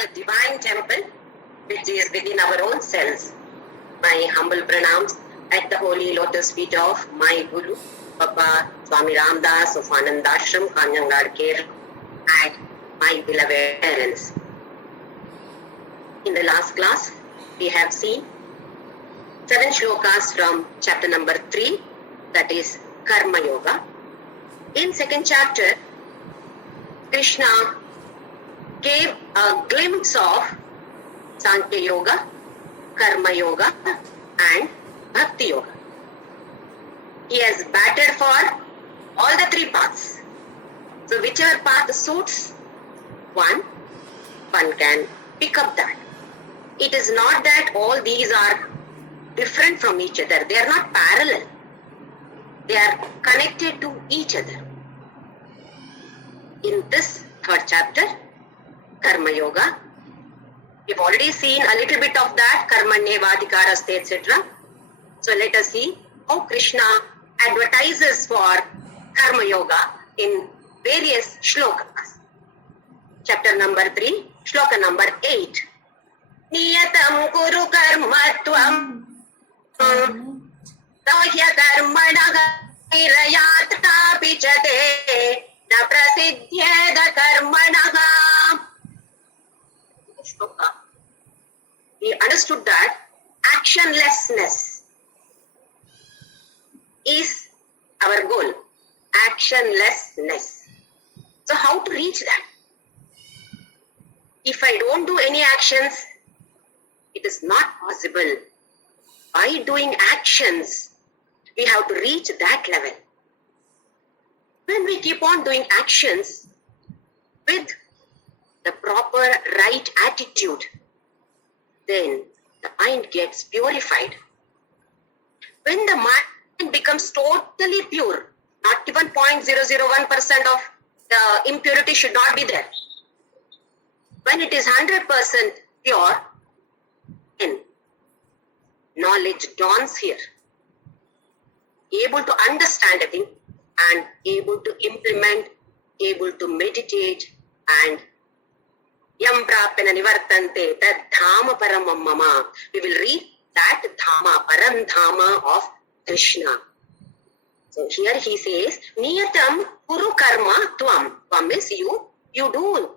the divine temple which is within our own selves. My humble pranams at the holy lotus feet of my Guru, Papa Swami Ramdas of Anandashram, Kanjangad, Kerala, and my beloved parents. In the last class, we have seen 7 shlokas from chapter number 3, that is Karma Yoga. In second chapter, Krishna gave a glimpse of Sankhya Yoga, Karma Yoga, and Bhakti Yoga. He has batted for all the 3 paths. So whichever path suits one can pick up that. It is not that all these are different from each other. They are not parallel. They are connected to each other. In this third chapter, Karma Yoga, we've already seen a little bit of that, Karmanyevadhikaraste, etc. So let us see how Krishna advertises for Karma Yoga in various shlokas. Chapter number 3, shloka number 8. Niyatam kuru karmatvam Tahya karmanaga nirayatra pichate na prasidhyeda karmanaga. We understood that actionlessness is our goal. Actionlessness. So how to reach that? If I don't do any actions, it is not possible. By doing actions, we have to reach that level. When we keep on doing actions with the proper right attitude, then the mind gets purified. When the mind becomes totally pure, not even 0.001% of the impurity should not be there. When it is 100% pure, then knowledge dawns here. Able to understand a thing and able to implement, able to meditate, and yam prapena nivartante tad dhama paramam mama. We will read that dhama, param dhama of Krishna. So here he says, niyatam kuru karma tvam. Tvam is you do.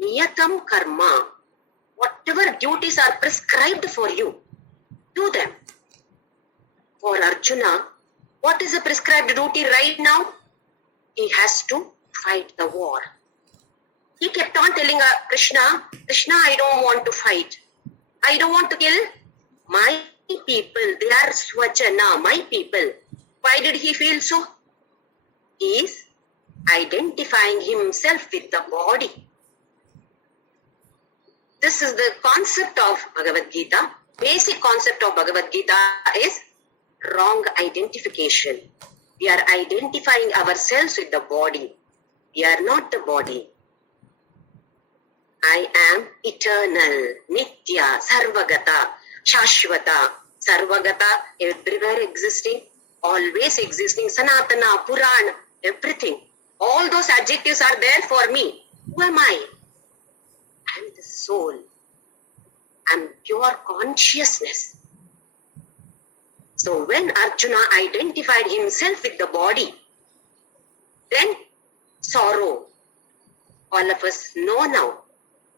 Niyatam karma. Whatever duties are prescribed for you, do them. For Arjuna, what is a prescribed duty right now? He has to fight the war. He kept on telling Krishna, I don't want to fight. I don't want to kill my people. They are swajana, my people. Why did he feel so? He is identifying himself with the body. This is the concept of Bhagavadgita. Basic concept of Bhagavadgita is wrong identification. We are identifying ourselves with the body. We are not the body. I am eternal, nitya, sarvagata, shashvata. Sarvagata, everywhere existing, always existing, sanatana, puran, everything. All those adjectives are there for me. Who am I? I am the soul. I am pure consciousness. So when Arjuna identified himself with the body, then sorrow. All of us know now.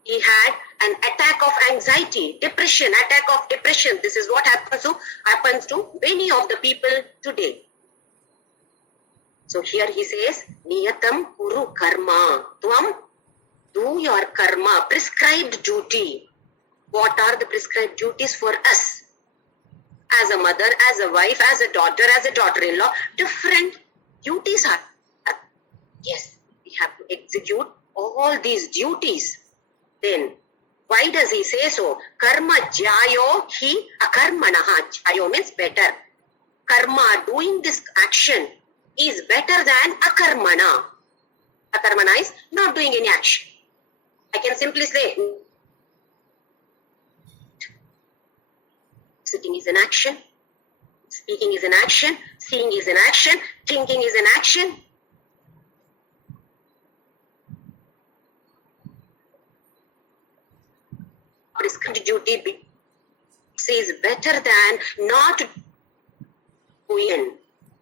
He had an attack of anxiety, depression, attack of depression. This is what happens to many of the people today. So here he says, niyatam kuru karma. Tvam, do your karma, prescribed duty. What are the prescribed duties for us? As a mother, as a wife, as a daughter-in-law, different duties are. Yes, we have to execute all these duties. Then, why does he say so? Karma jayo hi akarmanaha. Jayo means better. Karma, doing this action, is better than akarmana. Akarmana is not doing any action. I can simply say, sitting is an action, speaking is an action, seeing is an action, thinking is an action. prescribed duty is better than not doing.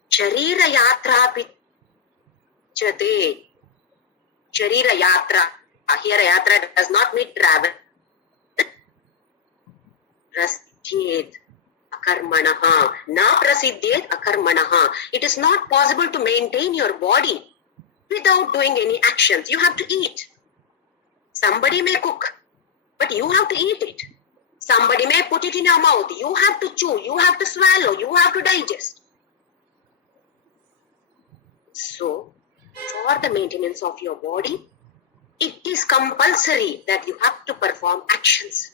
Sharira yatra pichate. Sharira yatra. Here yatra does not mean travel. Prasidhyet akarmanaha. Na prasidhyet akarmanaha. It is not possible to maintain your body without doing any actions. You have to eat. Somebody may cook, but you have to eat it. Somebody may put it in your mouth. You have to chew. You have to swallow. You have to digest. So, for the maintenance of your body, it is compulsory that you have to perform actions.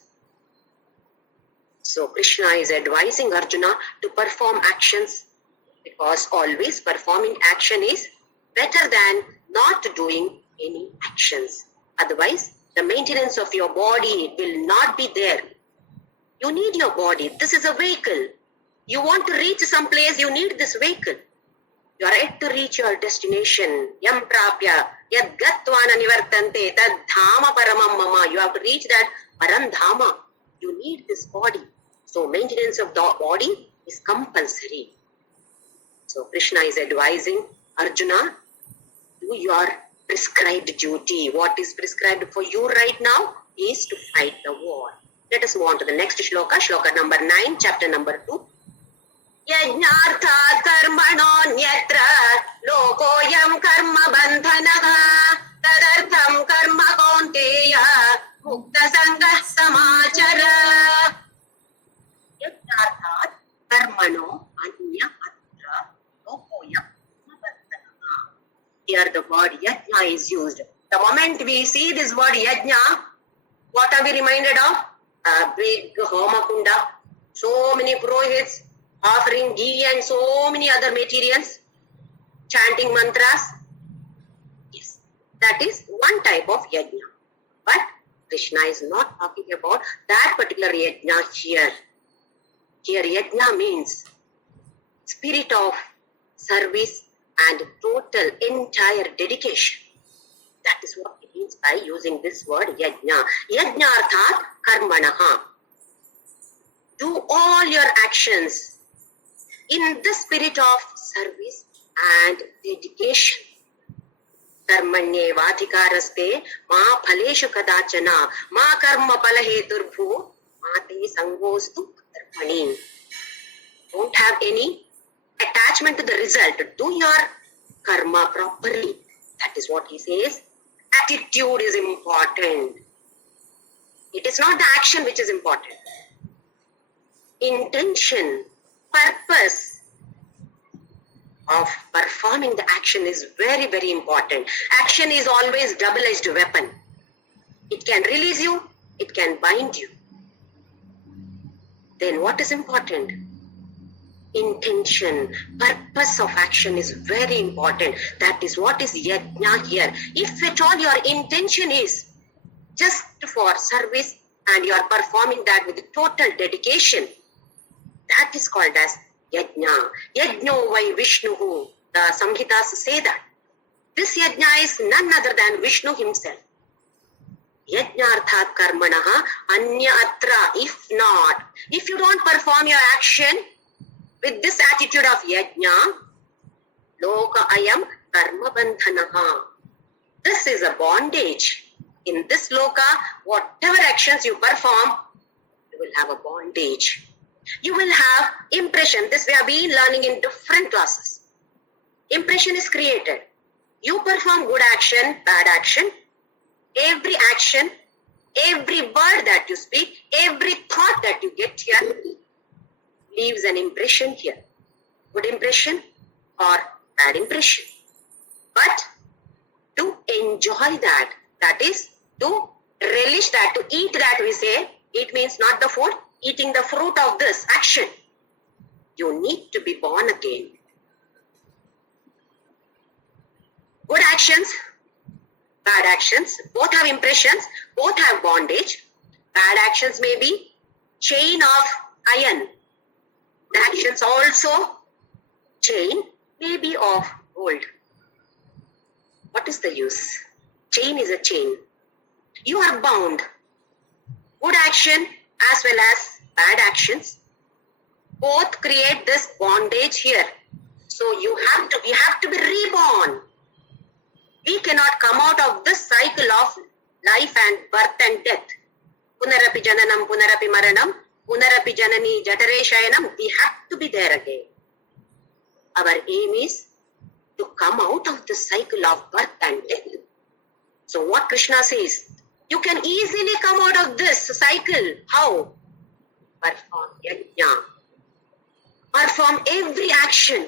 So, Krishna is advising Arjuna to perform actions because always performing action is better than not doing any actions. Otherwise, the maintenance of your body will not be there. You need your body. This is a vehicle. You want to reach some place, you need this vehicle. You are yet to reach your destination. Yam prapya yad gatvana nivartante tad dhama paramam mama. You have to reach that param dhama. You need this body. So maintenance of the body is compulsory. So Krishna is advising Arjuna, do your prescribed duty. What is prescribed for you right now is to fight the war. Let us move on to the next shloka, shloka number 9, chapter number 2. Yajnarthat karmanonyatra lokoyam karma bandhanaha tadartham karma kaunteya mukta sangha samachara. Yajnarthat karmano anya atra lokoyam karma bandhanaha. Here the word yajna is used. The moment we see this word yajna, what are we reminded of? A big homa kunda, so many purohits offering ghee and so many other materials, chanting mantras. Yes, that is one type of yajna. But Krishna is not talking about that particular yajna here. Here yajna means spirit of service and total entire dedication. That is what it means by using this word yajna. Yajna arthat karmanaha. Do all your actions in the spirit of service and dedication. Karmanye vadhikaraste ma phaleshu kadachana ma karma palaheturbhu ma te sangostu karmani. Don't have any attachment to the result. Do your karma properly. That is what he says. Attitude is important. It is not the action which is important. Intention, purpose of performing the action is very, very important. Action is always double-edged weapon. It can release you, it can bind you. Then what is important? Intention, purpose of action is very important. That is what is yajna here. If at all your intention is just for service and you are performing that with total dedication, that is called as yajna. Yajno vai Vishnuhu. The Samhitas say that. This yajna is none other than Vishnu himself. Yajnarthat karmanaha anya atra. If not, if you don't perform your action with this attitude of yajna, loka ayam karma bandhanaha. This is a bondage. In this loka, whatever actions you perform, you will have a bondage. You will have impression. This we have been learning in different classes. Impression is created. You perform good action, bad action. Every action, every word that you speak, every thought that you get here leaves an impression here. Good impression or bad impression. But to enjoy that, that is to relish that, to eat that, we say, it means not the food, eating the fruit of this action. You need to be born again. Good actions, bad actions, both have impressions, both have bondage. Bad actions may be chain of iron. The actions also chain may be of gold. What is the use? Chain is a chain. You are bound. good action as well as bad actions, both create this bondage here. So you have to be reborn. We cannot come out of this cycle of life and birth and death. Punarapi jananam, punarapi maranam, punarapi janani jatare shayanam. We have to be there again. Our aim is to come out of the cycle of birth and death. So what Krishna says, you can easily come out of this cycle. How? Perform yajna. Perform every action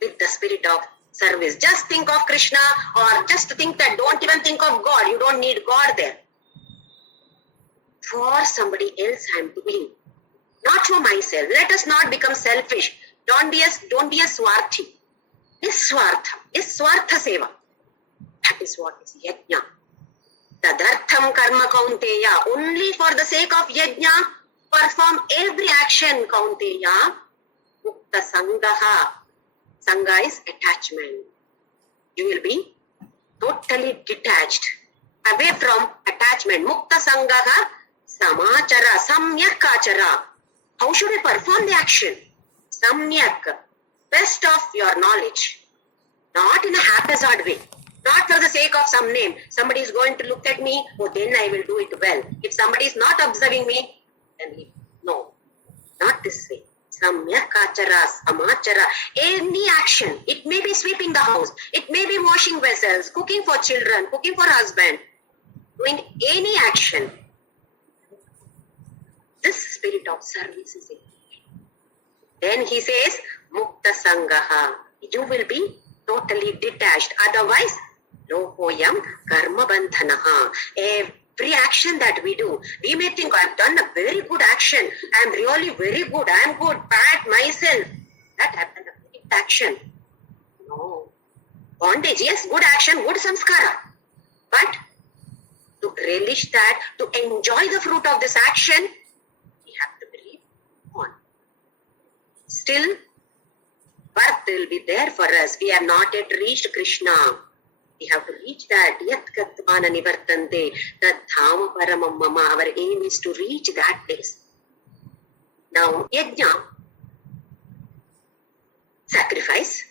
with the spirit of service. Just think of Krishna, or just think that, don't even think of God. You don't need God there. For somebody else I am doing, not for myself. Let us not become selfish. Don't be a swarthi. Swartha seva. That is what is yajna. Tadartham karma kaunteya. Only for the sake of yajna, perform every action kaunteya. Mukta sangaha. Sangha is attachment. You will be totally detached, away from attachment. Mukta sangaha samachara, samyak achara. How should we perform the action? Samyak, best of your knowledge. Not in a haphazard way. Not for the sake of some name. Somebody is going to look at me, oh, then I will do it well. If somebody is not observing me, then no. Not this way. Samyak achara, samachara. Any action. It may be sweeping the house. It may be washing vessels, cooking for children, cooking for husband. Doing any action. This spirit of service is it. Then he says, Mukta Sangaha. You will be totally detached. Otherwise, Lokoyam Karma Bandhanaha. Every action that we do, we may think, I've done a very good action. I'm really very good. I'm good. Pat myself. That happened a great action. No. Bondage, yes, good action, good samskara. But to relish that, to enjoy the fruit of this action, we have to believe on. Still, birth will be there for us. We have not yet reached Krishna. We have to reach that. Yat katmana nivartante tad dhama paramam mama. Our aim is to reach that place. Now, yajna, sacrifice.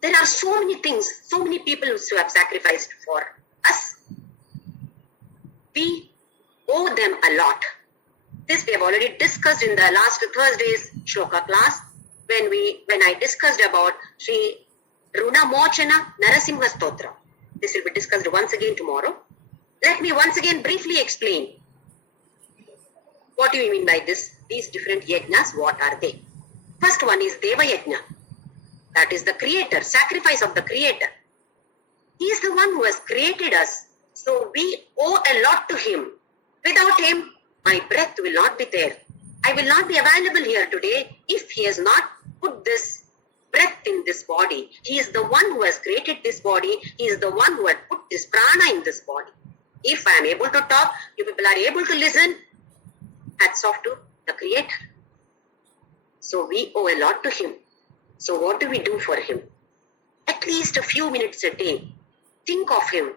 There are so many things, so many people who have sacrificed for us. We owe them a lot. This we have already discussed in the last Thursday's Shloka class when I discussed about Sri Runa Mochana Narasimha Stotra. This will be discussed once again tomorrow. Let me once again briefly explain. What do you mean by this? These different yajnas, what are they? First one is Deva Yajna. That is the creator, sacrifice of the creator. He is the one who has created us. So we owe a lot to him. Without him, my breath will not be there. I will not be available here today if he has not put this breath in this body. He is the one who has created this body. He is the one who had put this prana in this body. If I am able to talk, you people are able to listen, hats off to the creator. So we owe a lot to him. So what do we do for him? At least a few minutes a day. Think of him.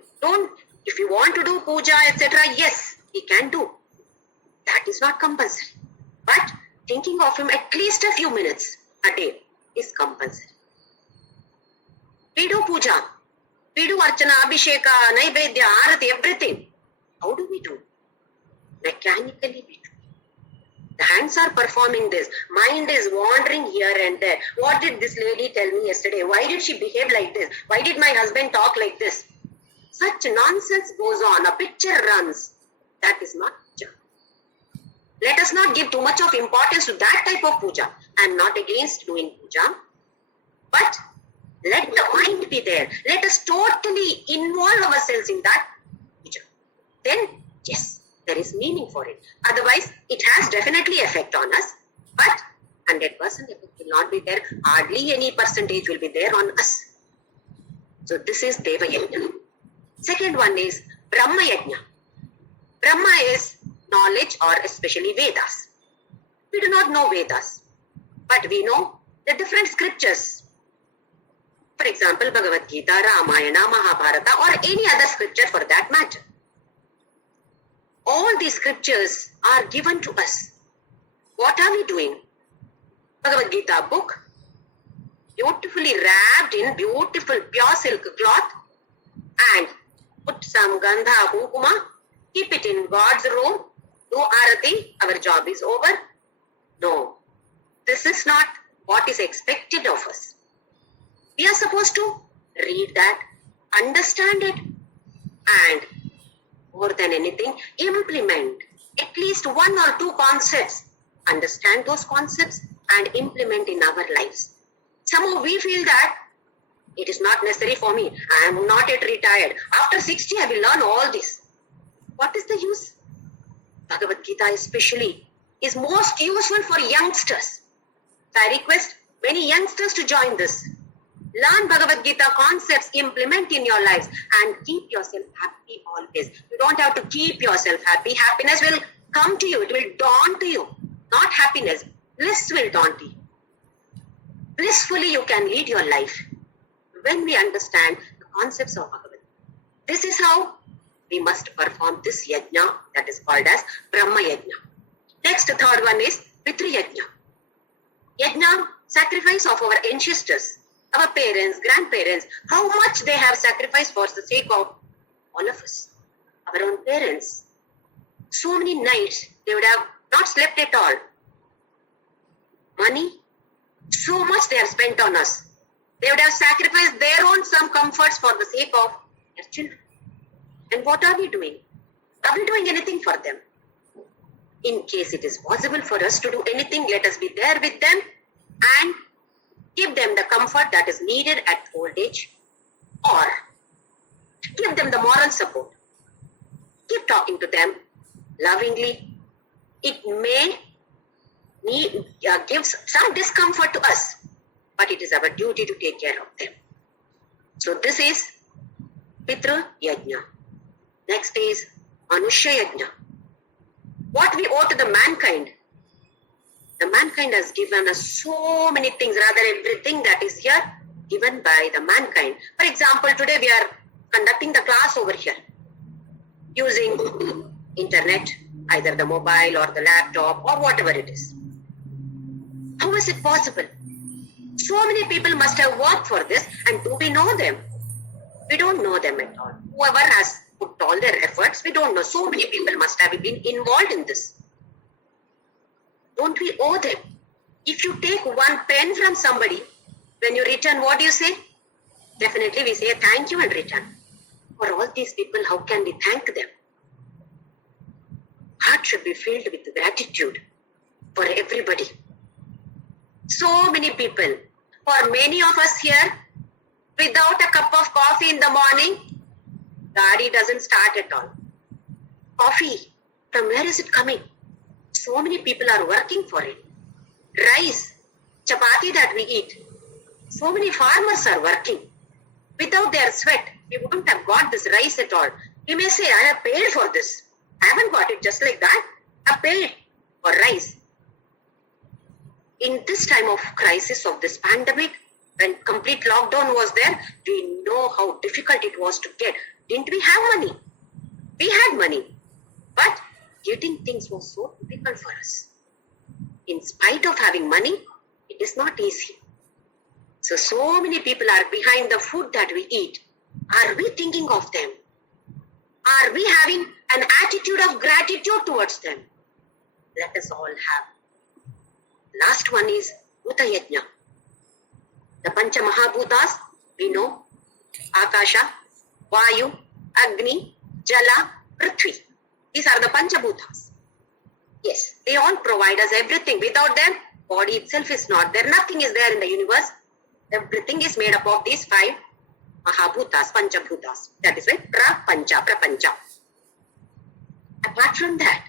If you want to do puja, etc., yes, he can do. That is not compulsory. But thinking of him at least a few minutes a day is compulsory. We do puja. We do archana, abhisheka, naivedya, arati, everything. How do we do? Mechanically we do. The hands are performing this. Mind is wandering here and there. What did this lady tell me yesterday? Why did she behave like this? Why did my husband talk like this? Such nonsense goes on. A picture runs. That is not puja. Let us not give too much of importance to that type of puja. I am not against doing puja. But let the mind be there. Let us totally involve ourselves in that puja. Then, yes, there is meaning for it. Otherwise, it has definitely effect on us, but 100% effect will not be there. Hardly any percentage will be there on us. So this is Deva Yajna. Second one is Brahma Yajna. Brahma is knowledge, or especially Vedas. We do not know Vedas, but we know the different scriptures. For example, Bhagavadgita, Ramayana, Mahabharata, or any other scripture for that matter. All these scriptures are given to us. What are we doing? Bhagavadgita book, beautifully wrapped in beautiful pure silk cloth, and put some gandha kumkuma, keep it in God's room, do arati, our job is over. No, this is not what is expected of us. We are supposed to read that, understand it, and more than anything, implement at least one or two concepts. Understand those concepts and implement in our lives. Somehow we feel that it is not necessary for me. I am not yet retired. After 60, I will learn all this. What is the use? Bhagavad Gita especially is most useful for youngsters. So I request many youngsters to join this. Learn Bhagavad Gita concepts, implement in your lives, and keep yourself happy always. You don't have to keep yourself happy. Happiness will come to you. It will dawn to you. Not happiness. Bliss will dawn to you. Blissfully you can lead your life when we understand the concepts of Bhagavad Gita. This is how we must perform this yajna that is called as Brahma Yajna. Next, the third one is Pitru Yajna. Yajna, sacrifice of our ancestors, our parents, grandparents, how much they have sacrificed for the sake of all of us. Our own parents, so many nights they would have not slept at all. Money, so much they have spent on us. They would have sacrificed their own some comforts for the sake of their children. And what are we doing? Are we doing anything for them? In case it is possible for us to do anything, let us be there with them and give them the comfort that is needed at old age, or give them the moral support. Keep talking to them lovingly. It may give some discomfort to us, but it is our duty to take care of them. So this is Pitru Yajna. Next is Manushya Yajna. What we owe to the mankind. The mankind has given us so many things, rather everything that is here given by the mankind. For example, today we are conducting the class over here using internet, either the mobile or the laptop or whatever it is. How is it possible? So many people must have worked for this, and do we know them? We don't know them at all. Whoever has put all their efforts, we don't know. So many people must have been involved in this. Don't we owe them? If you take one pen from somebody, when you return, what do you say? Definitely we say thank you and return. For all these people, how can we thank them? Heart should be filled with gratitude for everybody. So many people, for many of us here, without a cup of coffee in the morning, Gadi doesn't start at all. Coffee, from where is it coming? So many people are working for it. Rice, chapati that we eat. So many farmers are working. Without their sweat, we wouldn't have got this rice at all. We may say, I have paid for this. I haven't got it just like that. I paid for rice. In this time of crisis of this pandemic, when complete lockdown was there, we know how difficult it was to get. Didn't we have money? We had money. But getting things was so difficult for us. In spite of having money, it is not easy. So many people are behind the food that we eat. Are we thinking of them? Are we having an attitude of gratitude towards them? Let us all have. Last one is Bhuta Yajna. The Pancha Mahabhutas, we know, Akasha, Vayu, Agni, Jala, Prithvi. These are the Panchabhutas. Yes, they all provide us everything. Without them, body itself is not there. Nothing is there in the universe. Everything is made up of these five Mahabhutas, Panchabhutas. That is why Prapancha. Apart from that,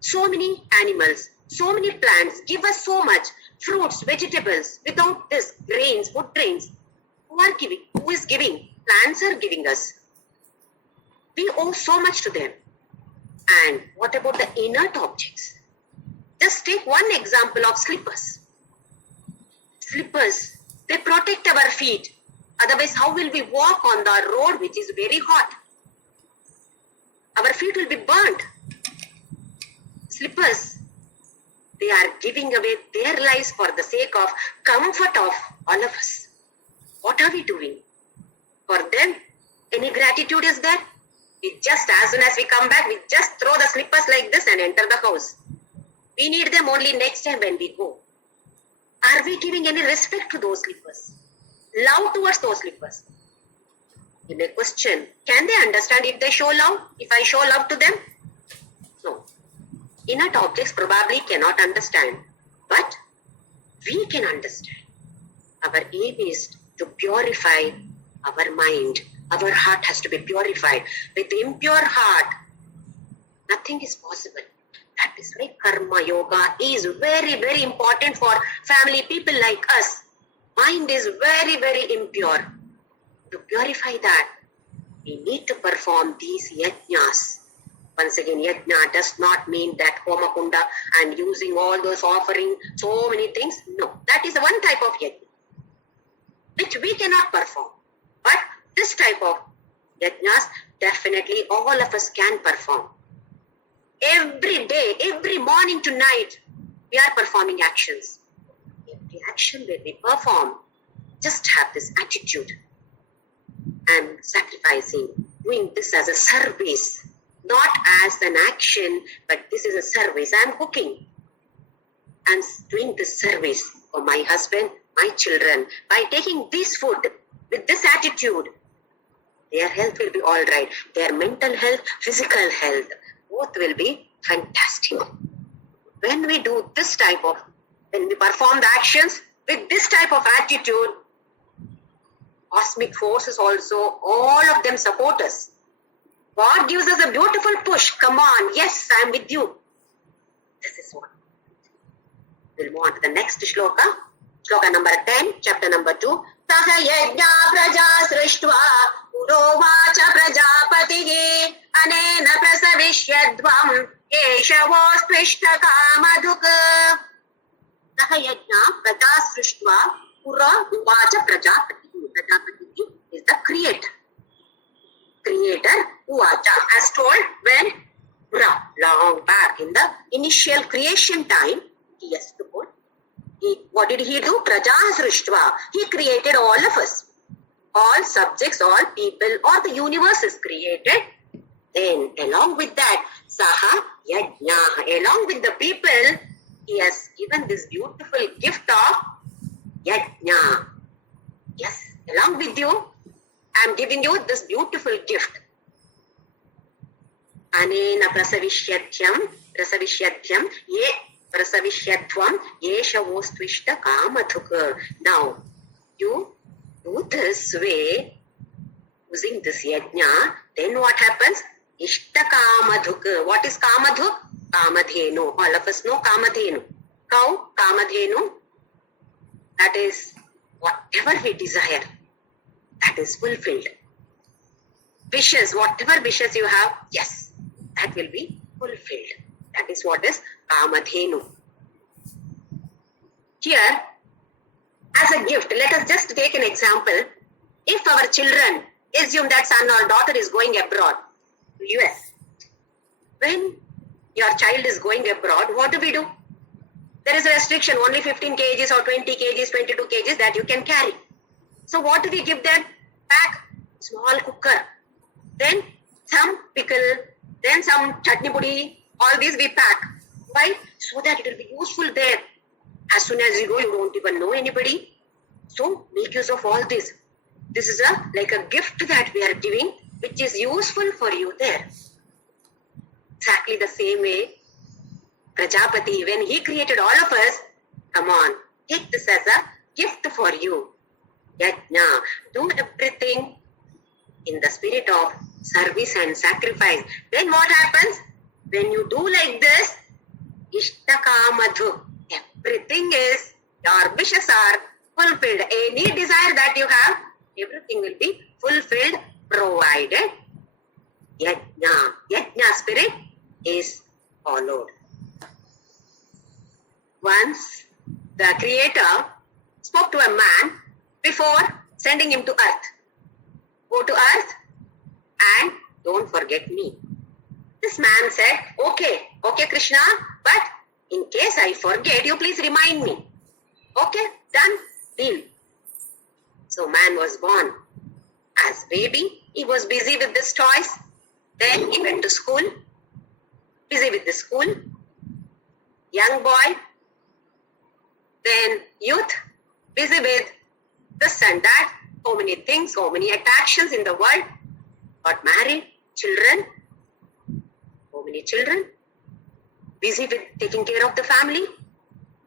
so many animals, so many plants give us so much. Fruits, vegetables. Without this, grains, food grains. Who are giving? Who is giving? Plants are giving us. We owe so much to them. And what about the inert objects? Just take one example of slippers. Slippers, they protect our feet. Otherwise, how will we walk on the road which is very hot? Our feet will be burnt. slippers. They are giving away their lives for the sake of comfort of all of us. What are we doing? For them, any gratitude is there? We just, as soon as we come back, we just throw the slippers like this and enter the house. We need them only next time when we go. Are we giving any respect to those slippers? Love towards those slippers? You may question, can they understand if they show love? If I show love to them? No. Inert objects probably cannot understand, but we can understand. Our aim is to purify our mind. Our heart has to be purified. With impure heart, nothing is possible. That is why karma yoga is very, very important for family people like us. Mind is very, very impure. To purify that, we need to perform these yajnas. Once again, yajna does not mean that homa kunda and using all those offering so many things. No, that is one type of yajna which we cannot perform. But this type of yajnas, definitely all of us can perform. Every day, every morning to night, we are performing actions. Every action that we perform, just have this attitude. I'm sacrificing, doing this as a service, not as an action, but this is a service. I'm cooking. I'm doing this service for my husband, my children. By taking this food with this attitude, their health will be all right. Their mental health, physical health, both will be fantastic. When we do this type of, when we perform the actions with this type of attitude, cosmic forces also, all of them support us. God gives us a beautiful push. Come on, yes, I am with you. This is what. We'll move on to the next shloka. Shloka number 10, chapter number 2. Saha yajna praja srishtva urovacha prajapatihi anena prasavishyadvam keshavostvishta kamadhuk. Saha yajna praja srishtva urovacha prajapatihi. Prajapatihi is the creator. Creator, Uvacha, has told when long back in the initial creation time, he has told, what did he do? Praja Srishtva. He created all of us. All subjects, all people, all the universe is created. Then along with that, Saha Yajna, along with the people, he has given this beautiful gift of Yajna. Yes, along with you, I am giving you this beautiful gift. Anena prasavishyadhyam ye prasavishyadvam yeshavostvishta kamadhuk. Now, you do this way, using this yajna, then what happens? Ishta kamadhuk. What is kamadhuk? Kamadhenu. All of us know kamadhenu. Cow, kamadhenu. That is whatever we desire. That is fulfilled. Wishes, whatever wishes you have, yes, that will be fulfilled. That is what is Kamadhenu. Here, as a gift, let us just take an example. If our children, assume that son or daughter is going abroad to US. When your child is going abroad, what do we do? There is a restriction, only 15 kgs or 20 kgs, 22 kgs that you can carry. So what do we give them? Pack, small cooker, then some pickle, then some chutney pudi, all these we pack. Why? So that it will be useful there. As soon as you go, you don't even know anybody. So make use of all this. This is like a gift that we are giving, which is useful for you there. Exactly the same way, Prajapati, when he created all of us, come on, take this as a gift for you. Yajna, do everything in the spirit of service and sacrifice. Then what happens? When you do like this, Ishtakamadhu, everything is, your wishes are fulfilled. Any desire that you have, everything will be fulfilled, provided Yajna. Yajna spirit is followed. Once the Creator spoke to a man before sending him to earth. Go to earth and don't forget me. This man said, okay, Krishna, but in case I forget, you please remind me. Okay, done, deal. So man was born. As baby, he was busy with his toys. Then he went to school, busy with the school. Young boy, then youth, busy with this and that, so many things, so many attractions in the world. Got married, children, so many children, busy with taking care of the family.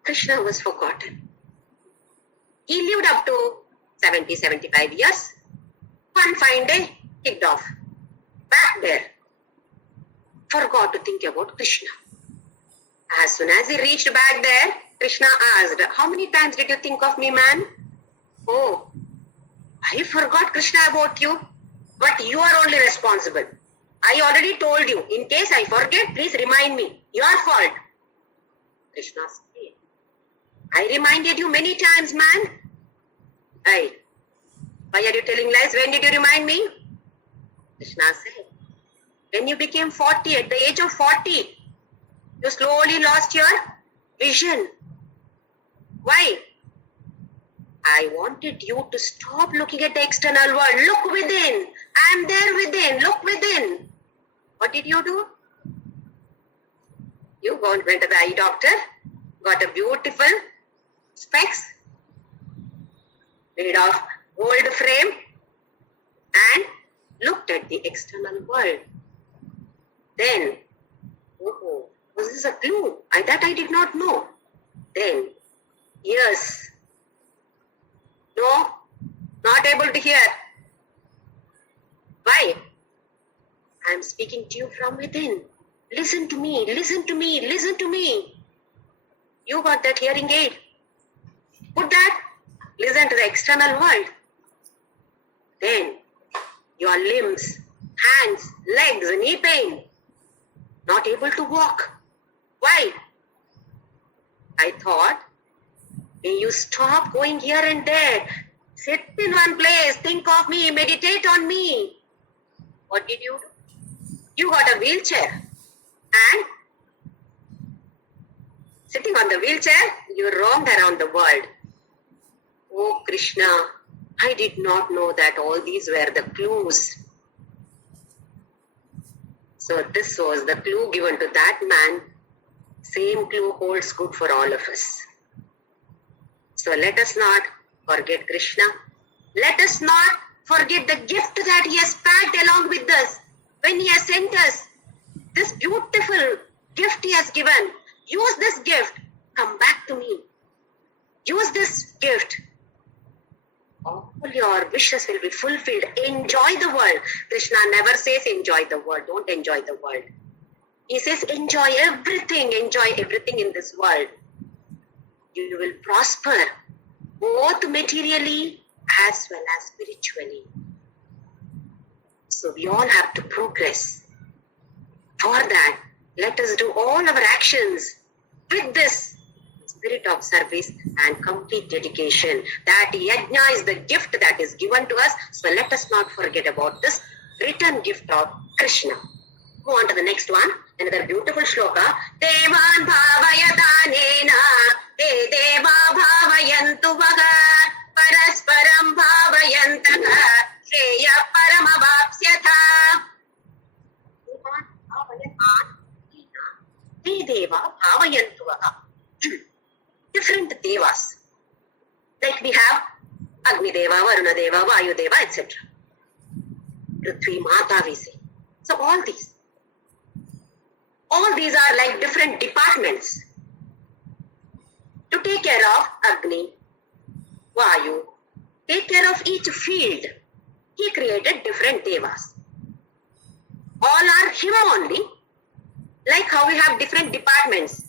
Krishna was forgotten. He lived up to 70, 75 years. One fine day, kicked off. Back there. Forgot to think about Krishna. As soon as he reached back there, Krishna asked, how many times did you think of me, man? Oh, I forgot Krishna about you, but you are only responsible. I already told you, in case I forget, please remind me. Your fault. Krishna said, I reminded you many times, man. Hey, why are you telling lies? When did you remind me? Krishna said, when you became 40, at the age of 40, you slowly lost your vision. Why? I wanted you to stop looking at the external world. Look within. I am there within. Look within. What did you do? You went to the eye doctor, got a beautiful specs made of gold frame and looked at the external world. Then, oh, was this a clue? That I did not know. Then, yes. No, not able to hear. Why? I am speaking to you from within. Listen to me, listen to me, listen to me. You got that hearing aid. Put that, listen to the external world. Then, your limbs, hands, legs, knee pain, not able to walk. Why? I thought, may you stop going here and there. Sit in one place, think of me, meditate on me. What did you do? You got a wheelchair and sitting on the wheelchair, you roamed around the world. Oh Krishna, I did not know that all these were the clues. So this was the clue given to that man. Same clue holds good for all of us. So let us not forget Krishna. Let us not forget the gift that he has packed along with us. When he has sent us this beautiful gift he has given. Use this gift. Come back to me. Use this gift. All your wishes will be fulfilled. Enjoy the world. Krishna never says enjoy the world. Don't enjoy the world. He says enjoy everything. Enjoy everything in this world. You will prosper both materially as well as spiritually. So we all have to progress. For that, let us do all our actions with this spirit of service and complete dedication. That yajna is the gift that is given to us. So let us not forget about this return gift of Krishna. Go on to the next one. Another beautiful shloka. Devan bhavayatanena te deva bhavayantu vaga parasparam bhavayantaka shreya paramavapsyatha. Devan bhavayatanena te deva bhavayantu vaga. Different devas. Like we have Agni Deva, Varuna Deva, Vayu Deva, etc. Prithvi Mata we say. So all these are like different departments. To take care of Agni, Vayu, take care of each field. He created different devas. All are him only, like how we have different departments.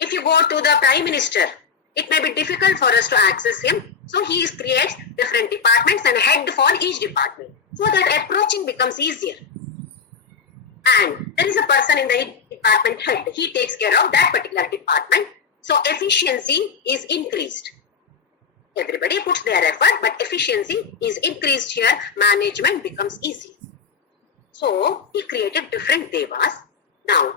If you go to the Prime Minister, it may be difficult for us to access him. So he creates different departments and head for each department. So that approaching becomes easier. And there is a person in the department head. He takes care of that particular department. So efficiency is increased. Everybody puts their effort, but efficiency is increased here. Management becomes easy. So he created different devas. Now,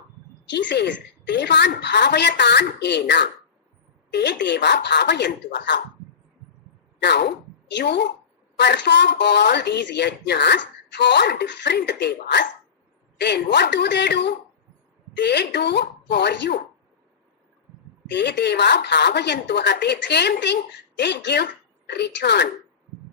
He says, Devan bhavayatan ena, te deva bhavayantuvaha. Now, you perform all these yajnas for different devas, then what do? They do for you. Te deva bhavayantuvaha. Same thing, they give return.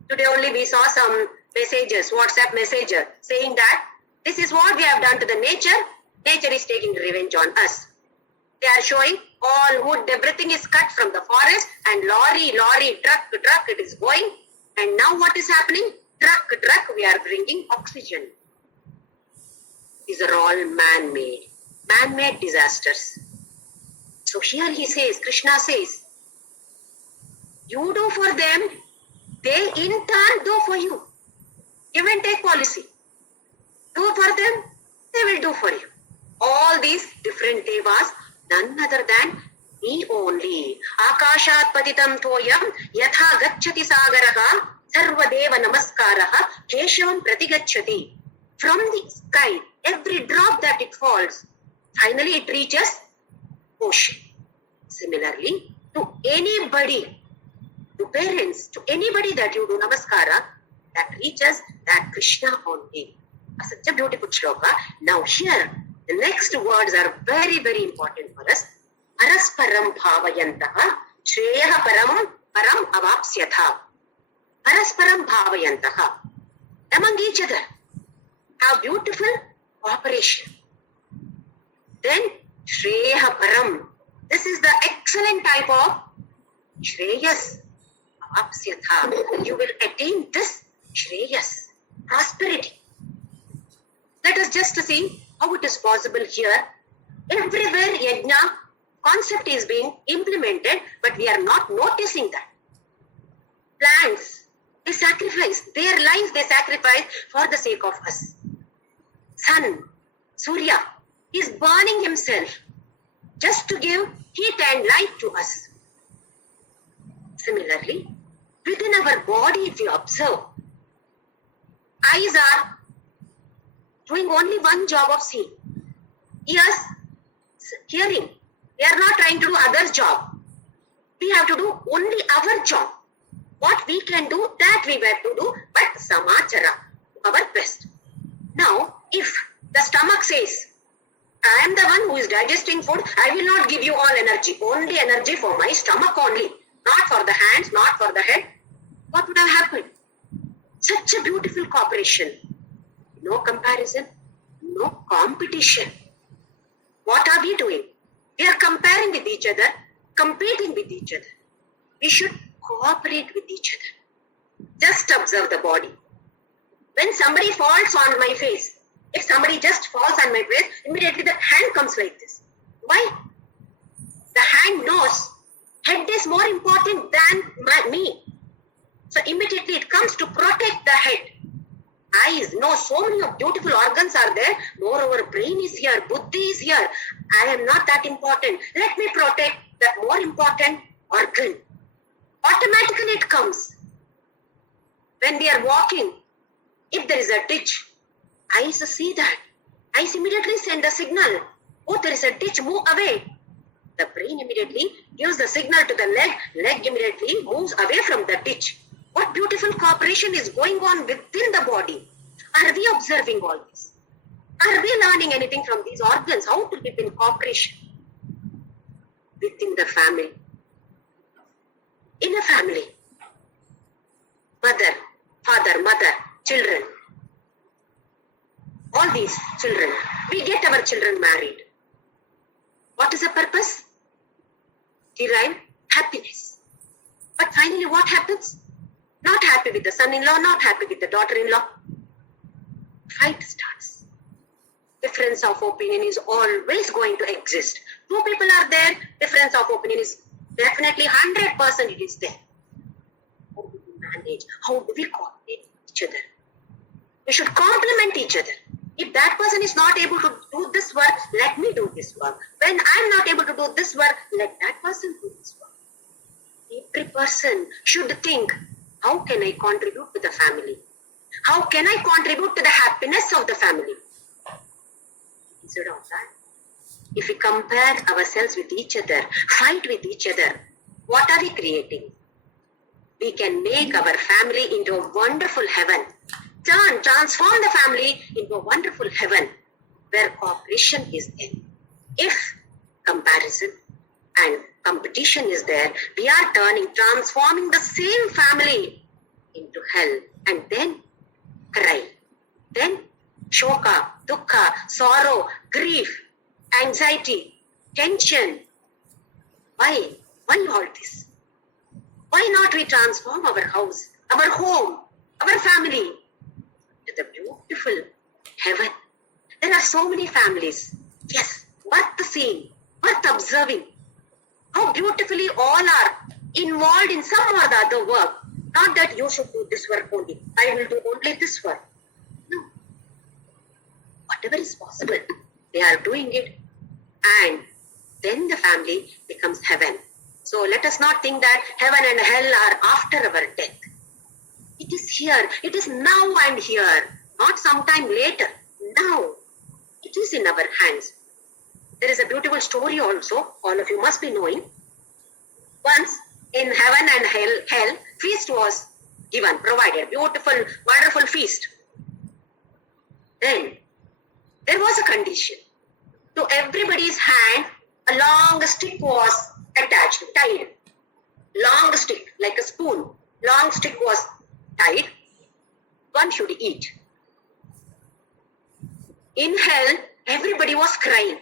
Today only we saw some messages, WhatsApp messenger, saying that this is what we have done to the nature. Nature is taking revenge on us. They are showing all wood, everything is cut from the forest, and lorry, truck, it is going. And now what is happening? Truck, we are bringing oxygen. These are all man-made disasters. So here he says, Krishna says, you do for them, they in turn do for you. Give and take policy. Do for them, they will do for you. All these different devas, none other than me only. Akashat patitam toyam yatha gacchati sagaraha sarva deva namaskaraha keshavam pratigacchati. From the sky, every drop that it falls, finally it reaches ocean. Similarly, to anybody, to parents, to anybody that you do namaskara, that reaches that Krishna only. Such a beautiful shloka. Now here, the next words are very, very important for us. Parasparam bhavayantaha shreyaha param avapsyatha. Parasparam bhavayantaha. Among each other. How beautiful cooperation. Then shreyaha param. This is the excellent type of shreyas avapsyatha. You will attain this shreyas, prosperity. Let us just see how it is possible here. Everywhere yajna concept is being implemented, but we are not noticing that. Plants, they sacrifice their lives, they sacrifice for the sake of us. Sun, Surya, is burning himself just to give heat and light to us. Similarly, within our body, if you observe, eyes are doing only one job of seeing. Ears, hearing. We are not trying to do others' job. We have to do only our job. What we can do, that we have to do, but samachara, our best. Now, if the stomach says, I am the one who is digesting food, I will not give you all energy. Only energy for my stomach only. Not for the hands, not for the head. What would have happened? Such a beautiful cooperation. No comparison, no competition. What are we doing? We are comparing with each other, competing with each other. We should cooperate with each other. Just observe the body. When somebody falls on my face, if somebody just falls on my face, immediately the hand comes like this. Why? The hand knows head is more important than me. So immediately it comes to protect the head. Eyes, no, so many beautiful organs are there. Moreover, brain is here, buddhi is here. I am not that important. Let me protect the more important organ. Automatically it comes. When we are walking, if there is a ditch, eyes see that. Eyes immediately send a signal. Oh, there is a ditch, move away. The brain immediately gives the signal to the leg. Leg immediately moves away from the ditch. What beautiful cooperation is going on within the body. Are we observing all this? Are we learning anything from these organs? How to live in cooperation within the family? In a family, mother, father, mother, children, all these children, we get our children married. What is the purpose? Derive happiness. But finally what happens? Not happy with the son-in-law, not happy with the daughter-in-law. Fight starts. Difference of opinion is always going to exist. Two people are there, difference of opinion is definitely 100% it is there. How do we manage? How do we coordinate each other? We should complement each other. If that person is not able to do this work, let me do this work. When I am not able to do this work, let that person do this work. Every person should think, how can I contribute to the family? How can I contribute to the happiness of the family? Instead of that, If we compare ourselves with each other, fight with each other, what are we creating? We can make our family into a wonderful heaven. Transform the family into a wonderful heaven where cooperation is there. If comparison and competition is there, we are transforming the same family into hell, and then cry. Then Shloka, dukkha, sorrow, grief, anxiety, tension. Why? Why all this? Why not we transform our house, our home, our family to the beautiful heaven? There are so many families. Yes, worth seeing, worth observing. How beautifully all are involved in some or the other work. Not that you should do this work only. I will do only this work. No. Whatever is possible, they are doing it. And then the family becomes heaven. So let us not think that heaven and hell are after our death. It is here. It is now and here. Not sometime later. Now. It is in our hands. There is a beautiful story also. All of you must be knowing. Once in heaven and hell, feast was given, provided. Beautiful, wonderful feast. Then there was a condition. To everybody's hand, a long stick was attached, tied. Long stick, like a spoon. Long stick was tied. One should eat. In hell, everybody was crying.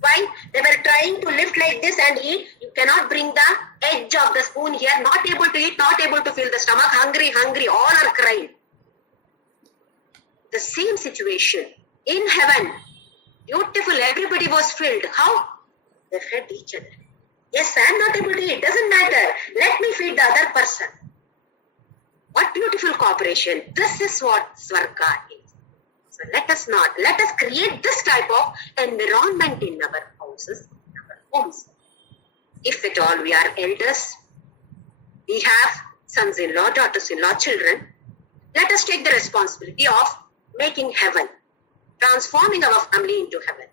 Why? They were trying to lift like this and eat. You cannot bring the edge of the spoon here. Not able to eat, not able to fill the stomach. Hungry, hungry. All are crying. The same situation. In heaven, beautiful. Everybody was filled. How? They fed each other. Yes, I am not able to eat. Doesn't matter. Let me feed the other person. What beautiful cooperation. This is what Swarga is. So let us create this type of environment in our houses, in our homes. If at all we are elders, we have sons-in-law, daughters-in-law, children, let us take the responsibility of making heaven, transforming our family into heaven.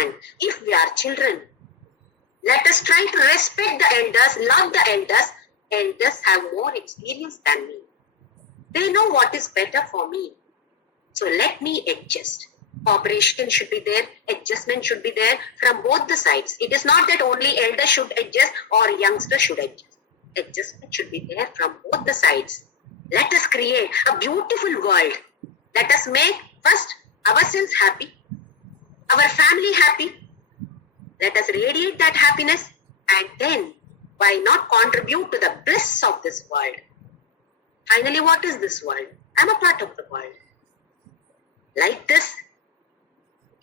And if we are children, let us try to respect the elders, love the elders. Elders have more experience than me. They know what is better for me. So let me adjust. Cooperation should be there. Adjustment should be there from both the sides. It is not that only elders should adjust or youngsters should adjust. Adjustment should be there from both the sides. Let us create a beautiful world. Let us make first ourselves happy, our family happy. Let us radiate that happiness, and then why not contribute to the bliss of this world? Finally, what is this world? I am a part of the world. Like this,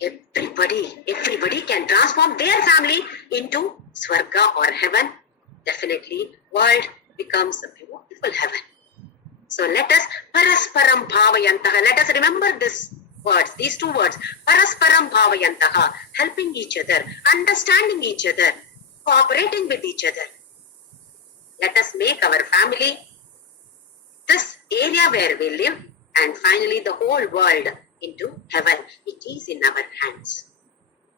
everybody can transform their family into Swarga or heaven. Definitely, world becomes a beautiful heaven. So let us parasparam bhavayantaha. Let us remember these two words. Parasparam bhavayantaha. Helping each other, understanding each other, cooperating with each other. Let us make our family this area where we live, and finally the whole world into heaven. It is in our hands.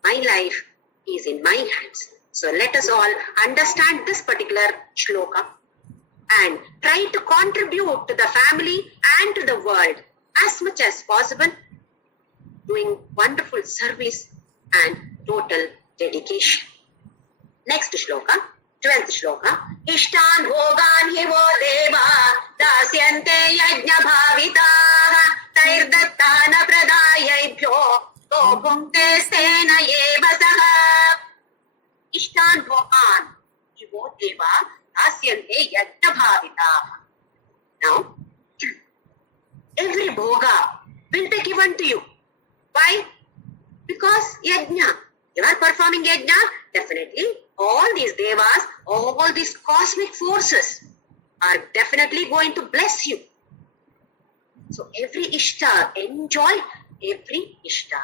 My life is in my hands. So let us all understand this particular shloka and try to contribute to the family and to the world as much as possible, doing wonderful service and total dedication. Next shloka, 12th shloka. Ishtan bhogan hi vo deva dasyante yajna bhavitaha tairdattana pradayebhyo to bhukte stena eva saha. Ishtan bhogan hi vo deva dasyante yajna bhavitaha. Now, every bhoga will be given to you. Why? Because yajna. You are performing yajna, definitely all these devas, all these cosmic forces are definitely going to bless you. So every ishta, enjoy every ishta.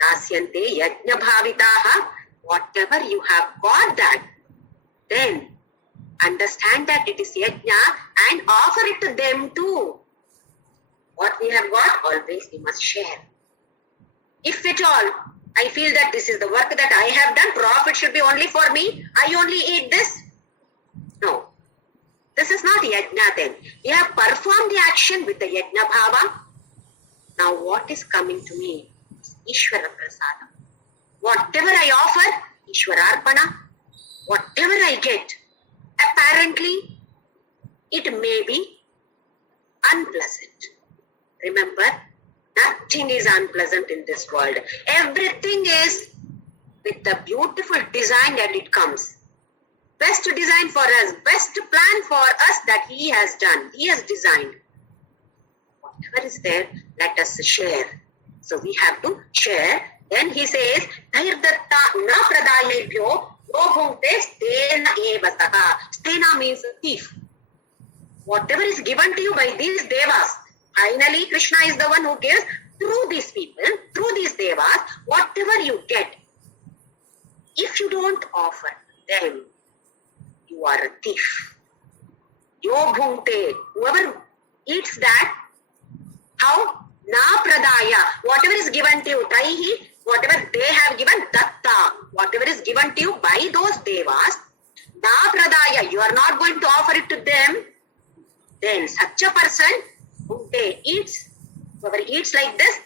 Dasyante yajna bhavitaha. Whatever you have got that, then understand that it is yajna and offer it to them too. What we have got, always we must share. If at all I feel that this is the work that I have done. Profit should be only for me. I only eat this. No. This is not yajna then. You have performed the action with the yajna bhava. Now what is coming to me is Ishvara Prasadam. Whatever I offer, Ishwararpana. Whatever I get, apparently it may be unpleasant. Remember, nothing is unpleasant in this world. Everything is with the beautiful design that it comes. Best design for us, best plan for us that He has done. He has designed. Whatever is there, let us share. So we have to share. Then He says, Dhairdatta na pradayebhyo yobhunte stena evataha. Stena means thief. Whatever is given to you by these devas, finally Krishna is the one who gives through these people, through these devas, whatever you get. If you don't offer them, you are a thief. Yobhunte, whoever eats that, how? Na pradaya, whatever is given to you, taihi, whatever they have given, datta, whatever is given to you by those devas, na pradaya, you are not going to offer it to them, then such a person who eats, whoever eats like this,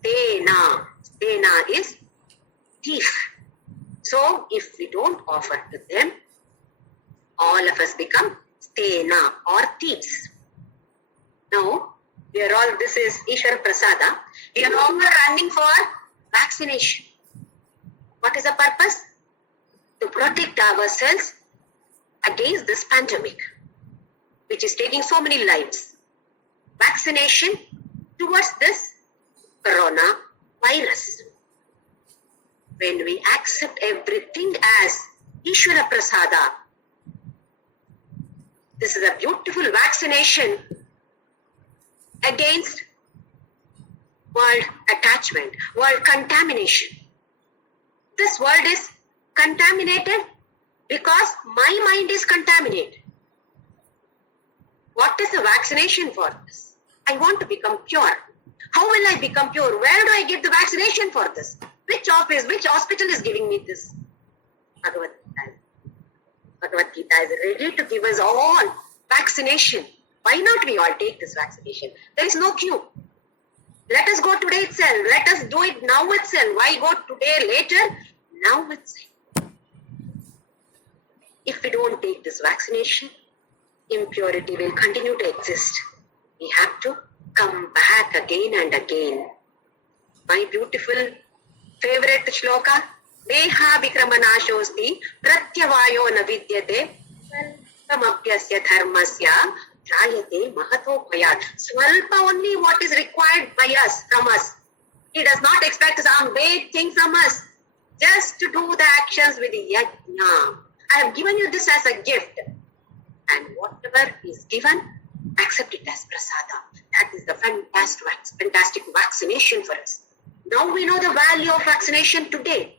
stena is thief. So if we don't offer to them, all of us become stena or thieves. Now, we are all, this is Ishvara Prasada. We are all running for vaccination. What is the purpose? To protect ourselves against this pandemic, which is taking so many lives. Vaccination towards this corona virus. When we accept everything as Ishvara Prasada, this is a beautiful vaccination against world attachment, world contamination. This world is contaminated because my mind is contaminated. What is the vaccination for this? I want to become pure. How will I become pure? Where do I get the vaccination for this? Which office, which hospital is giving me this? Bhagavadgita is ready to give us all vaccination. Why not we all take this vaccination? There is no queue. Let us go today itself. Let us do it now itself. Why go today, later? Now itself. If we don't take this vaccination, impurity will continue to exist. We have to come back again and again. My beautiful favorite shloka, Deha Vikramanashosti Pratyavayo Navidyate Samapyasya Dharmasya Jayate Mahato Payat. Swalpa only what is required by us, from us. He does not expect some big thing from us. Just to do the actions with the yajna. I have given you this as a gift. And whatever is given, accept it as prasada. That is the fantastic vaccination for us. Now we know the value of vaccination today.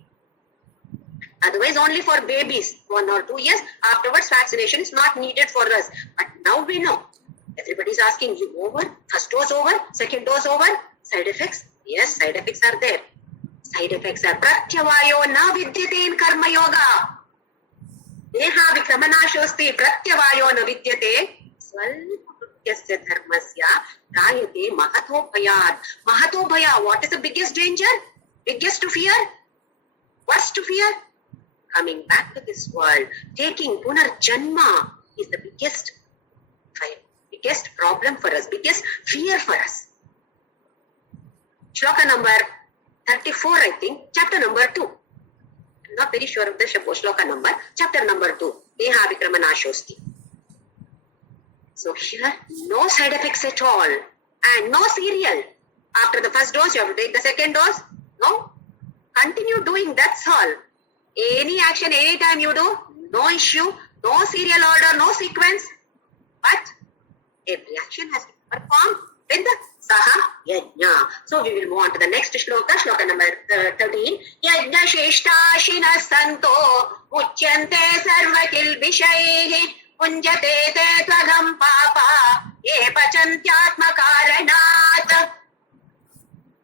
Otherwise, only for babies, 1 or 2 years. Afterwards, vaccination is not needed for us. But now we know. Everybody is asking, you over? First dose over? Second dose over? Side effects? Yes, side effects are there. Side effects are pratyavayo na vidyate in karma yoga. Deha vikramanashosti pratyavayo na vidyate swalpyasya dharmasya rayate mahato bhayat. Mahato bhaya, what is the biggest danger? Biggest to fear? What's to fear? Coming back to this world, taking punarjanma is the biggest problem for us, biggest fear for us. Shloka number 34, I think, chapter number 2. I'm not very sure of the shloka number. Chapter number 2. Deha vikramanashosti. So here, no side effects at all. And no cereal. After the first dose, you have to take the second dose. No. Continue doing, that's all. Any action, anytime you do, no issue, no serial order, no sequence. But every action has to be performed with the saha yajna. So we will move on to the next shloka, shloka number 13. Yajna sheshtashina santo uchyante sarva kilbishaihi punjate te tvagam papa ye pacantyatma karanat.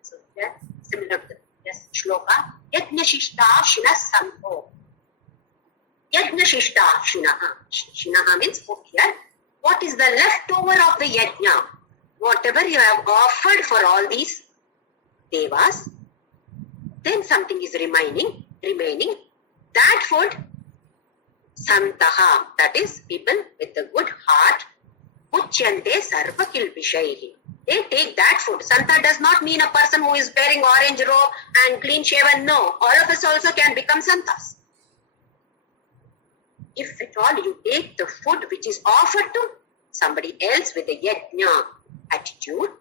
So yeah, similar to this shloka. Yajnashishta Shina Santo. Yajnashishta Shinaha. Shinaha means cook here. What is the leftover of the yajna? Whatever you have offered for all these devas, then something is remaining. That food, santaha, that is people with a good heart, uchyante sarva kilpishaihi. They take that food. Santa does not mean a person who is wearing orange robe and clean shaven. No, all of us also can become santas. If at all you take the food which is offered to somebody else with a yajna attitude,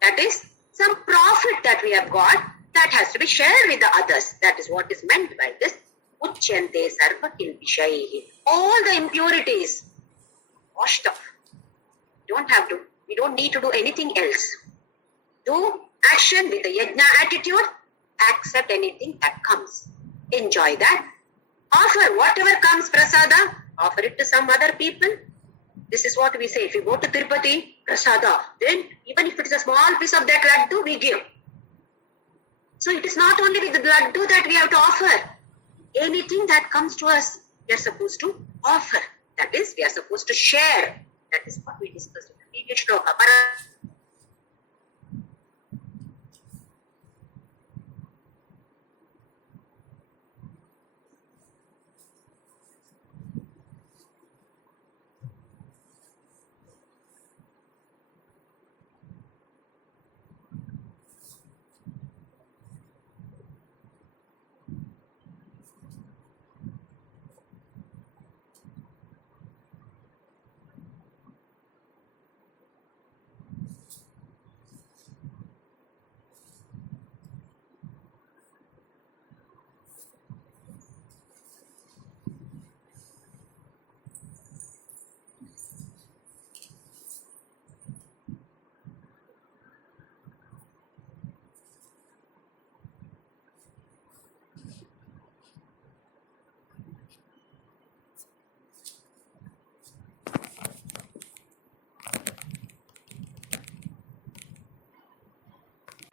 that is some profit that we have got, that has to be shared with the others. That is what is meant by this. Uchyante sarva kilpishaihi. All the impurities washed off. We don't need to do anything else. Do action with the yajna attitude. Accept anything that comes. Enjoy that. Offer whatever comes prasada. Offer it to some other people. This is what we say. If you go to Tirupati, prasada, then even if it is a small piece of that laddu, we give. So it is not only with the laddu that we have to offer. Anything that comes to us, we are supposed to offer. That is, we are supposed to share. That is what we discussed in the previous shloka.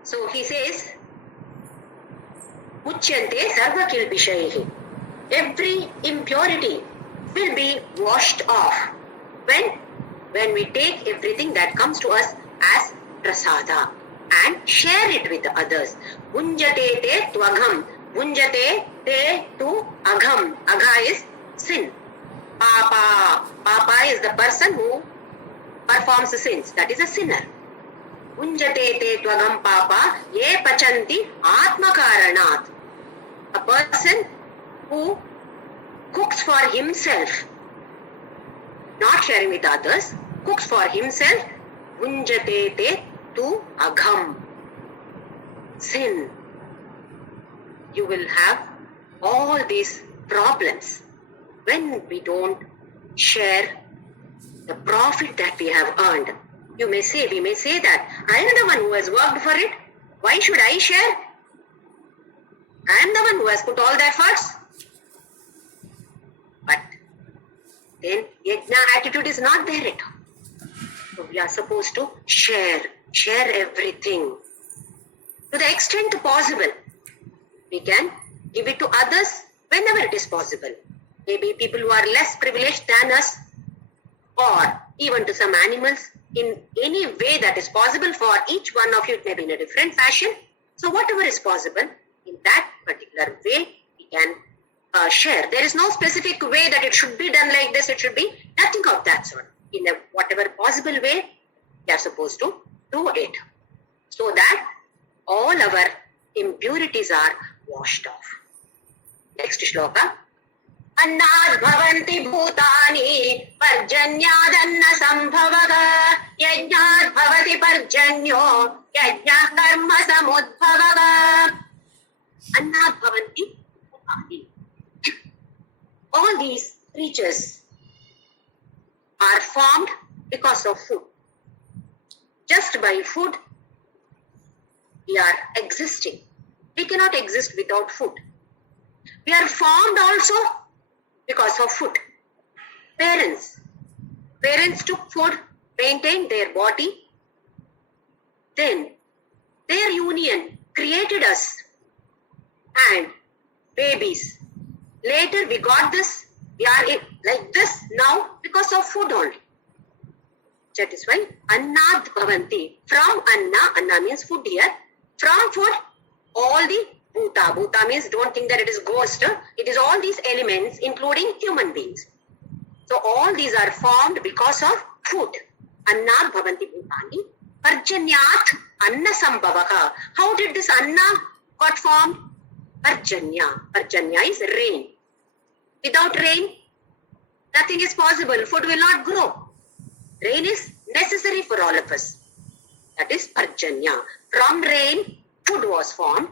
So he says, Uchyante sarva kilpishaihi. Every impurity will be washed off when we take everything that comes to us as prasada and share it with the others. Bhunjate te tvagam. Bhunjate te tu agham. Agha is sin. Papa is the person who performs the sins. That is a sinner. Bhunjate te tvagam papa ye pachanti atmakaranat. A person who cooks for himself, not sharing with others, cooks for himself. Bhunjate te tu agham. Sin. You will have all these problems when we don't share the profit that we have earned. We may say that I am the one who has worked for it. Why should I share? I am the one who has put all the efforts. But then yajna attitude is not there at all. So we are supposed to share everything. To the extent possible, we can give it to others whenever it is possible. Maybe people who are less privileged than us, or even to some animals, in any way that is possible for each one of you. It may be in a different fashion. So whatever is possible, in that particular way, we can share. There is no specific way that it should be done like this, it should be nothing of that sort. In a whatever possible way, we are supposed to do it, so that all our impurities are washed off. Next shloka. Annad bhavanti bhutani parjanyadanna sambhavaga yajnad bhavati parjanyo yajna karma samudbhavaga. Annad bhavanti bhutani. All these creatures are formed because of food. Just by food, we are existing. We cannot exist without food. We are formed also because of food. Parents took food, maintained their body. Then their union created us. and babies. Later we got this, we are like this now because of food only. That is why annad bhavanti. From anna means food here. From food, all the bhuta means, don't think that it is ghost. It is all these elements including human beings. So all these are formed because of food. Annad bhavanti bhutani. Parjanyat anna sambhavaha. How did this anna got formed? Parjanya. Parjanya is rain. Without rain, nothing is possible. Food will not grow. Rain is necessary for all of us. That is Parjanya. From rain, food was formed.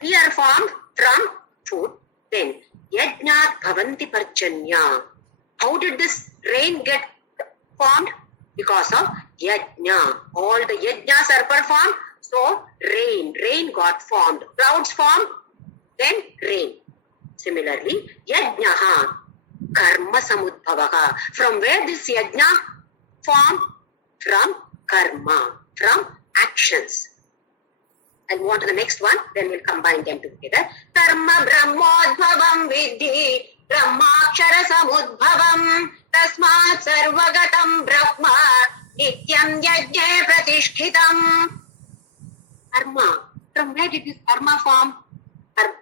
We are formed from food. Then, Yajnat Bhavanti Parjanya. How did this rain get formed? Because of Yajna. All the Yajnas are performed. So, rain got formed. Clouds formed. Then, rain. Similarly, Yajnaha. Karma Samudbhavaha. From where this Yajna formed? From karma, from actions. And move on to the next one, then we'll combine them together. Karma Brahmodbhavam Vidhi Brahmakshara Samudbhavam Tasmat Sarvagatam Brahma Nityam Yajne Pratishkhitam. Karma. From where did this karma form?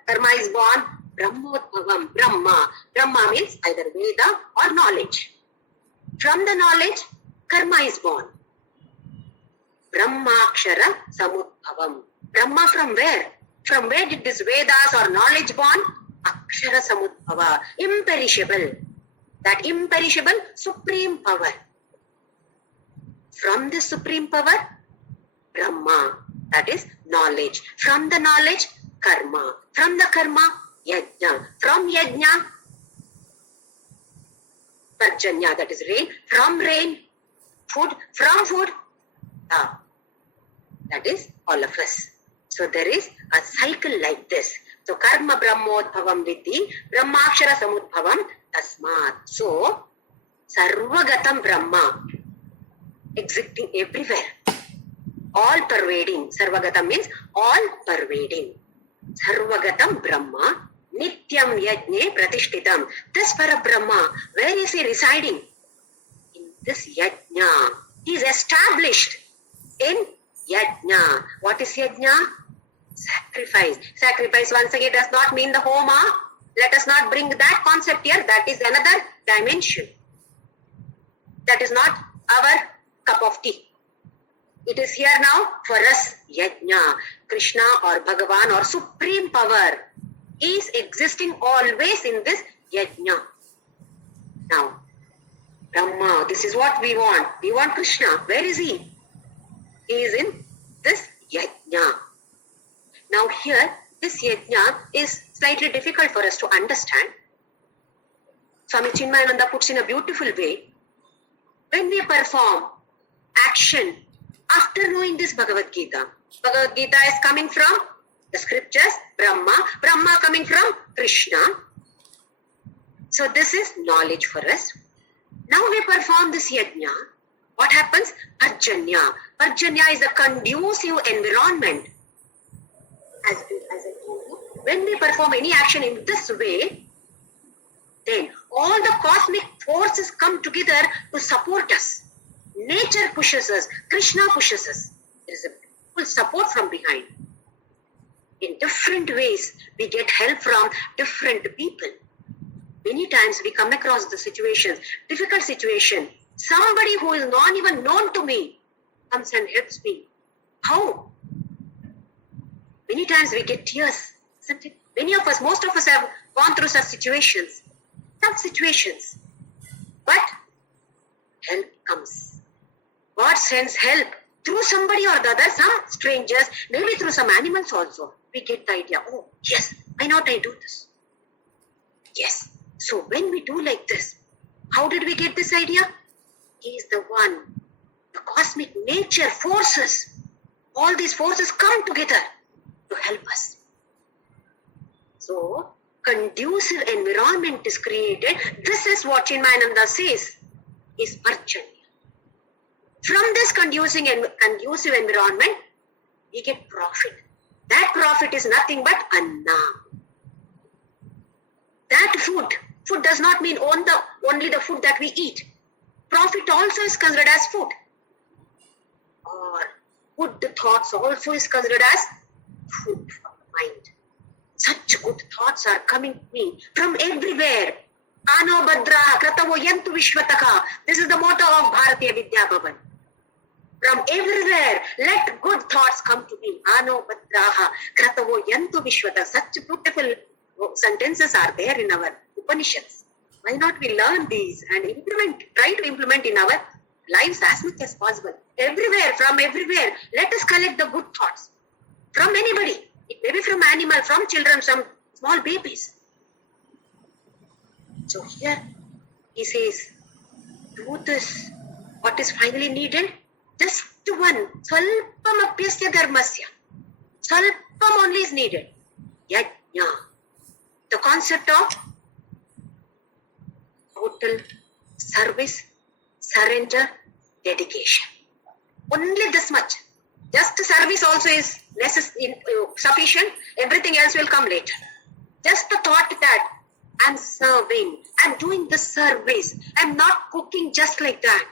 Karma is born. Brahmodbhavam. Brahma. Brahma means either Veda or knowledge. From the knowledge, karma is born. Brahmakshara Samudbhavam. Brahma from where? From where did this Vedas or knowledge born? Akshara Samudbhava. Imperishable. That imperishable supreme power. From the supreme power, Brahma. That is knowledge. From the knowledge, karma. From the karma, yajna. From yajna, Parjanya, that is rain. From rain, food. From food, that is all of us. So there is a cycle like this. So karma brahmodbhavam vidhi brahmakshara samudbhavam tasmat. So sarvagatam brahma, existing everywhere, all pervading. Sarvagatam means all pervading. Sarvagatam brahma nityam yajne pratishtitam. This Parabrahma, where is he residing? In this yajna. He is established in yajna. What is yajna? Sacrifice. Sacrifice once again does not mean the homa. Let us not bring that concept here. That is another dimension. That is not our cup of tea. It is here now for us, yajna. Krishna or Bhagavan or supreme power is existing always in this yajna. Now, Brahma, this is what we want. We want Krishna. Where is he? He is in this yajna. Now here, this yajna is slightly difficult for us to understand. Swami Chinmayananda puts in a beautiful way. When we perform action after knowing this Bhagavadgita, Bhagavadgita is coming from the scriptures, Brahma, Brahma coming from Krishna. So this is knowledge for us. Now we perform this yajna. What happens? Parjanya. Parjanya is a conducive environment. As I told you, when we perform any action in this way, then all the cosmic forces come together to support us. Nature pushes us. Krishna pushes us. There is a full support from behind. In different ways, we get help from different people. Many times we come across the situations, difficult situation. Somebody who is not even known to me comes and helps me. How? Many times we get tears. Isn't it? Many of us, most of us have gone through such situations. Tough situations. But help comes. God sends help through somebody or the other, some strangers, maybe through some animals also. We get the idea, oh, yes, why not I do this? Yes. So when we do like this, how did we get this idea? He is the one. The cosmic nature forces, all these forces come together to help us. So, conducive environment is created. This is what Chinmayananda says is Parjanya. From this conducive environment, we get profit. That profit is nothing but Anna. Food does not mean only the food that we eat. Profit also is considered as food. Or good thoughts also is considered as food for the mind. Such good thoughts are coming to me from everywhere. Ano Badra Kratavo Yantu Vishwataka. This is the motto of Bharatiya Vidya Bhavan. From everywhere, let good thoughts come to me. Ano Badraha Kratavo Yantu Vishwataka. Such beautiful sentences are there in our Upanishads. Why not we learn these and try to implement in our lives as much as possible? Everywhere, from everywhere, let us collect the good thoughts. From anybody. It may be from animals, from children, from small babies. So here he says, do this. What is finally needed? Just one. Svalpam apyasya dharmasya. Svalpam only is needed. Yajna. The concept of total service, surrender, dedication. Only this much. Just service also is sufficient. Everything else will come later. Just the thought that I'm serving, I'm doing the service. I'm not cooking just like that.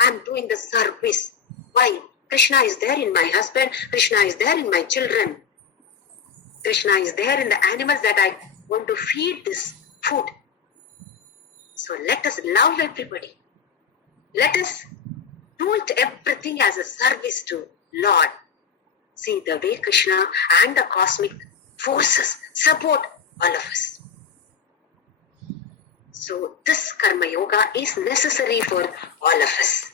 I'm doing the service. Why? Krishna is there in my husband. Krishna is there in my children. Krishna is there in the animals that I want to feed this food. So let us love everybody. Let us do it everything as a service to Lord. See the way Krishna and the cosmic forces support all of us. So this Karma Yoga is necessary for all of us.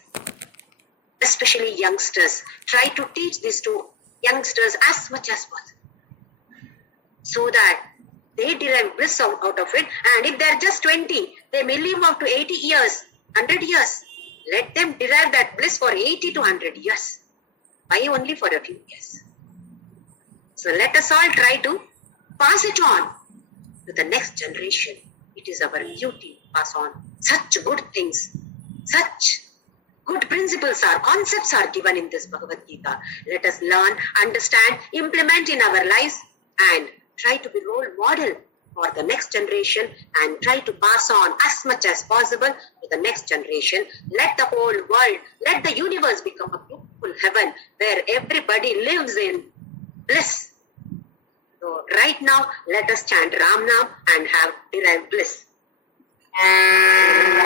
Especially youngsters. Try to teach this to youngsters as much as possible. So that they derive bliss out of it. And if they are just 20, they may live up to 80 years, 100 years. Let them derive that bliss for 80 to 100 years. Why only for a few years? So let us all try to pass it on to the next generation. It is our duty to pass on such good things, such good principles concepts are given in this Bhagavadgita. Let us learn, understand, implement in our lives and try to be role model for the next generation and try to pass on as much as possible to the next generation. Let the whole world, let the universe become a beautiful heaven where everybody lives in bliss. So right now, let us chant Ram Nam and have derived bliss.